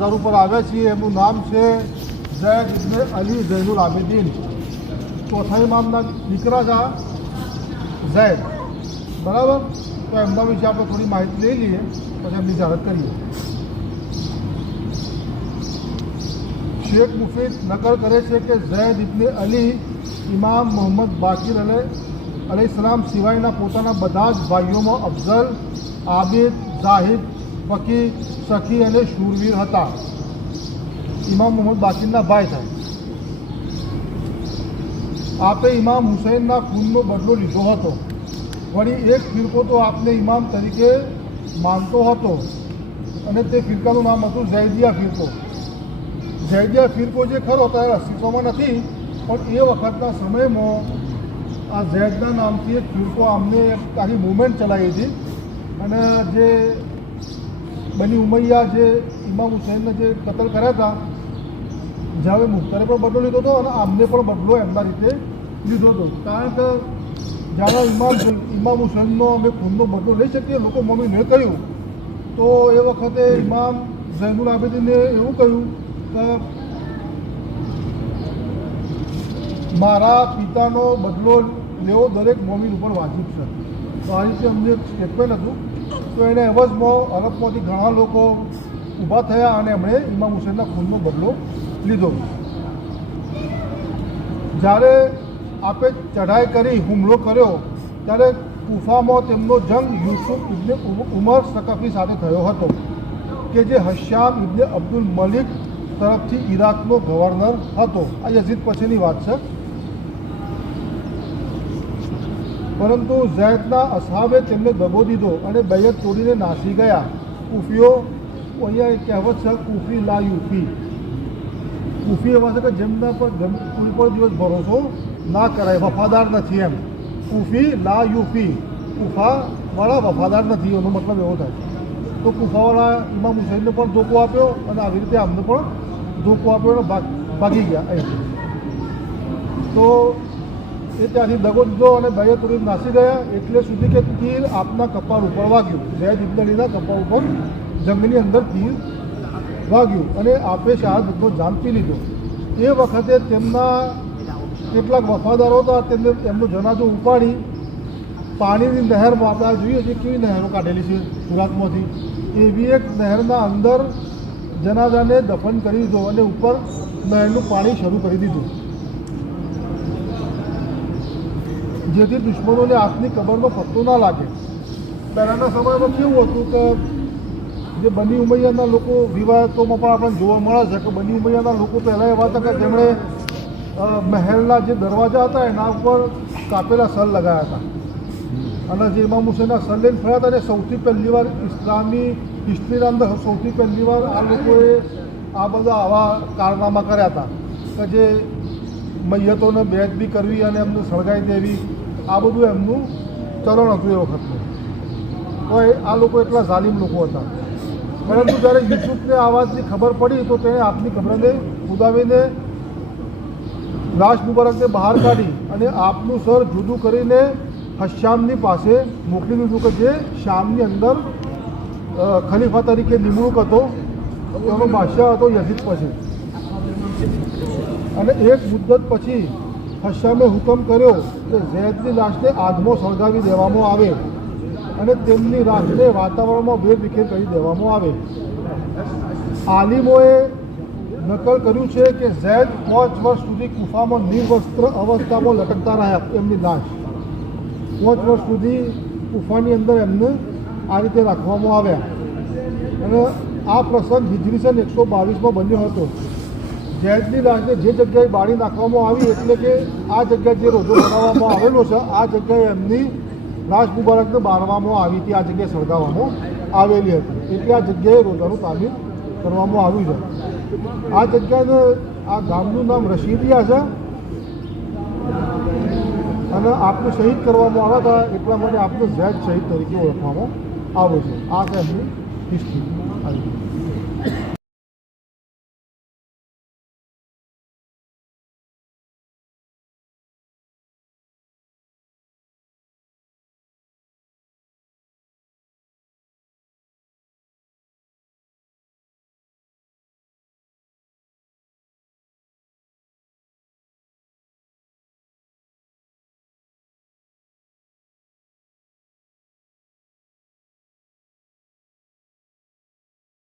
ઘર ઉપર આવ્યા છીએ એમનું નામ છે ઝૈદ ઇબ્ને અલી ઝૈનુલ આબિદીન. ચોથા ઇમામના દીકરા છે ઝૈદ, બરાબર. તો એમના વિશે આપણે થોડી માહિતી લઈ લઈએ, પછી એમની જાહેરાત કરીએ. શેખ મુફીદ નકલ કરે છે કે ઝૈદ ઇબ્ને અલી ઇમામ મોહમ્મદ બાકીર અલૈહિસ્સલામ સિવાયના પોતાના બધા જ ભાઈઓમાં અફઝલ, આબિદ, ઝાહિદ, ફકી, સખી અને શૂરવીર હતા. ઇમામ મોહમ્મદ બાકીરના ભાઈ થાય. આપે ઇમામ હુસૈનના ખૂનનો બદલો લીધો હતો. વળી એક ફિરકો તો આપને ઇમામ તરીકે માનતો હતો અને તે ફિરકાનું નામ હતું ઝૈદિયા ફિરકો. ઝૈદિયા ફિરકો જે ખરો ત્યારે અસ્તિત્વમાં નથી, પણ એ વખતના સમયમાં આ ઝૈદના નામથી એક ફિરકો આમને આખી મૂવમેન્ટ ચલાવી હતી. અને જે બની ઉમૈયા જે ઇમામ હુસૈનને જે કતલ કર્યા હતા, જ્યારે મુખ્તારે પણ બદલો લીધો હતો અને આમને પણ બદલો એમના રીતે લીધો હતો. કારણ કે જ્યારે ઇમામ હુસૈનનો અમે ખૂનનો બદલો લઈ શકીએ લોકો મમ્મીને કહ્યું, તો એ વખતે ઇમામ ઝૈનુલ આબિદીને એવું કહ્યું કે મારા પિતાનો બદલો લેવો દરેક મોમીન ઉપર વાજિબ છે. તો આ રીતે અમને એક સ્ટેટમેન્ટ હતું. તો એને એવજમાં અરબમાંથી ઘણા લોકો ઊભા થયા અને એમણે ઇમામ હુસૈનના ખૂનનો બદલો લીધો. જ્યારે આપે ચઢાઈ કરી હુમલો કર્યો ત્યારે કુફામાં તેમનો જંગ યુસુફ ઇબ્ને ઉમર સકાફી સાથે થયો હતો, કે જે હશ્યામ ઇબ્ને અબ્દુલ મલિક તરફથી ઈરાકનો ગવર્નર હતો. આ યઝીદ પછીની વાત છે. પરંતુ ઝૈદના અસહાબે તેમને દબો દીધો અને બૈયત તોડીને નાસી ગયા. કુફીઓ, અહીંયા એક કહેવત છે કુફી લા યુફી. કુફી એવા છે કે જેમના પર કોઈ પણ દિવસ ભરોસો ના કરાય, વફાદાર નથી એમ. કુફી લા યુફી, કુફાવાળા વફાદાર નથી, એનો મતલબ એવો થાય. તો કુફાવાળા ઇમામ હુસૈનને પણ ધોકો આપ્યો અને આવી રીતે અમને પણ ધોકો આપ્યો અને ભાગી ગયા અહીંથી. તો એ ત્યાંથી દગો દીધો અને બૈયત તોડીને નાસી ગયા, એટલે સુધી કે તીર આપના કપાળ ઉપર વાગ્યું. ઝૈદ ઇબ્ને અલીના કપાળ ઉપર જમીનની અંદર તીર વાગ્યું અને આપે શહાદતનો જાન પી લીધો. એ વખતે તેમના કેટલાક વફાદારો હતા, તેમને એમનો જનાજો ઉપાડી પાણીની નહેરમાં, આપણે જોઈએ છીએ કેવી નહેરો કાઢેલી છે ગુજરાતમાંથી, એવી એક નહેરના અંદર જનાજાને દફન કરી દીધો અને ઉપર નહેરનું પાણી શરૂ કરી દીધું, જેથી દુશ્મનોને હાથની કબરનો પત્તો ના લાગે. પહેલાંના સમયમાં કેવું હતું કે જે બની ઉમૈયાના લોકો, વિવાદોમાં પણ આપણને જોવા મળે છે કે બની ઉમૈયાના લોકો પહેલાં એવા હતા કે જેમણે મહેલના જે દરવાજા હતા એના ઉપર કાપેલા સર લગાવ્યા હતા અને જે ઇમામ હુસૈનના સર લઈને ફર્યા હતા. અને સૌથી પહેલી વાર ઇસ્લામી હિસ્ટ્રીના અંદર સૌથી પહેલી વાર આ લોકોએ આ બધા આવા કારનામા કર્યા હતા કે જે મૈયતોને બેદબી કરવી અને એમને સળગાવી દેવી, આ બધું એમનું ચલણ હતું એ વખતનું. તો આ લોકો એટલા ઝાલિમ લોકો હતા. પરંતુ જ્યારે યુસુફને આ વાતની ખબર પડી તો તેણે આપની કબ્રને ઉદાવીને લાશ મુબારકને બહાર કાઢી અને આપનું સર જુદું કરીને હશ્યામની પાસે મોકલી દીધું, કે જે શામની અંદર ખલીફા તરીકે નિમણૂક હતો, એનો બાદશાહ હતો યઝીદ પછી. અને એક મુદ્દત પછી હશ્યામે હુકમ કર્યો કે ઝૈદની લાશને આગમાં સળગાવી દેવામાં આવે અને તેમની લાશને વાતાવરણમાં વેરવિખેર કરી દેવામાં આવે. આલિમોએ નકલ કર્યું છે કે ઝૈદ 5 વર્ષ સુધી કુફામાં નિર્વસ્ત્ર અવસ્થામાં લટકતા રહ્યા. એમની લાશ 5 વર્ષ સુધી કુફાની અંદર એમને આ રીતે રાખવામાં આવ્યા. અને આ પ્રસંગ હિજરી સન 122માં બન્યો હતો. ઝૈદની લાશને જે જગ્યાએ બાળી નાખવામાં આવી, એટલે કે આ જગ્યાએ જે રોજો બનાવવામાં આવેલો છે, આ જગ્યાએ એમની લાશ મુબારકને બાળવામાં આવી હતી, આ જગ્યાએ સળગાવવામાં આવેલી હતી. એટલે આ જગ્યાએ રોજાનું તામીર કરવામાં આવ્યું છે. આ જગ્યાને, આ ગામનું નામ રશીદિયા છે અને આપને શહીદ કરવામાં આવ્યા હતા, એટલા માટે આપને ઝૈદ શહીદ તરીકે ઓળખવામાં આવે છે. આ છે એમની હિસ્ટ્રી આવી.